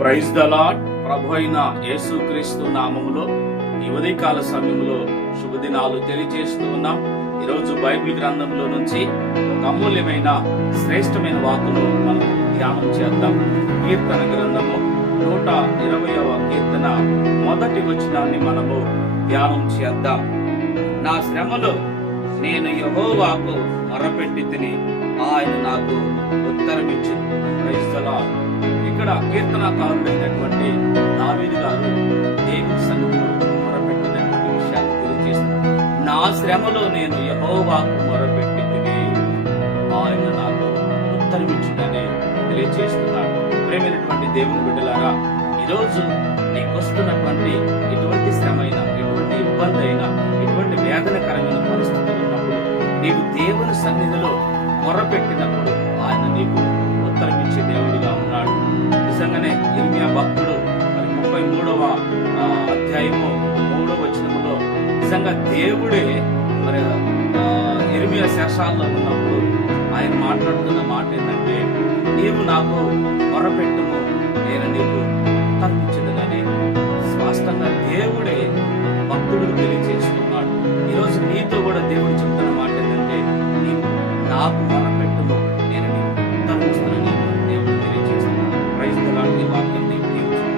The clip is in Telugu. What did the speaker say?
Praise the lord. ప్రభు అయిన యేసుక్రీస్తు నామములో ఈ ఉదయకాల సమయంలో శుభదినాలు తెలియజేస్తూ ఉన్నాం. ఈరోజు బైబిల్ గ్రంథంలో నుంచి ఒక అమూల్యమైన శ్రేష్టమైన వాక్కును మనం ధ్యానం చేద్దాం. కీర్తన గ్రంథము 120వ కీర్తన మొదటి వచనాన్ని మనము ధ్యానం చేద్దాం. నా శ్రమలో నేను యెహోవాకు మొరపెట్టి తిని, ఆయన నాకు ఉత్తరమిచ్చెను. Praise the lord. ఇక్కడ కీర్తనకారుడైనటువంటి దావీదు గారు దేవుని సన్నిధిలో మొరపెట్టినటువంటి విషయాలు తెలియజేస్తున్నారు. నా శ్రమలో నేను యెహోవాకు మొరపెట్టి తిని, ఆయన నాకు ఉత్తరమిచ్చునని తెలియజేస్తున్నాడు. ప్రేమైనటువంటి దేవుని బిడ్డలారా, ఈరోజు నీకు వస్తున్నటువంటి ఎటువంటి శ్రమ అయినా, ఎటువంటి ఇబ్బంది అయినా, ఎటువంటి వేదనకరమైన పరిస్థితులు ఉన్నప్పుడు నీవు దేవుని సన్నిధిలో మొరపెట్టినప్పుడు ఆయన నీకు ఉత్తరమిచ్చే దేవుడిగా ఉన్నాడు. నిజంగానే ఇర్మియా భక్తుడు 33వ అధ్యాయము 3వ వచనములో నిజంగా దేవుడే మరి ఇర్మియా శేషాల్లో ఉన్నప్పుడు ఆయన మాట్లాడుతున్న మాట ఏంటంటే, నీవు నాకు మొరపెట్టుము, నేను నీకు ఉత్తరమిచ్చదునని స్పష్టంగా దేవుడు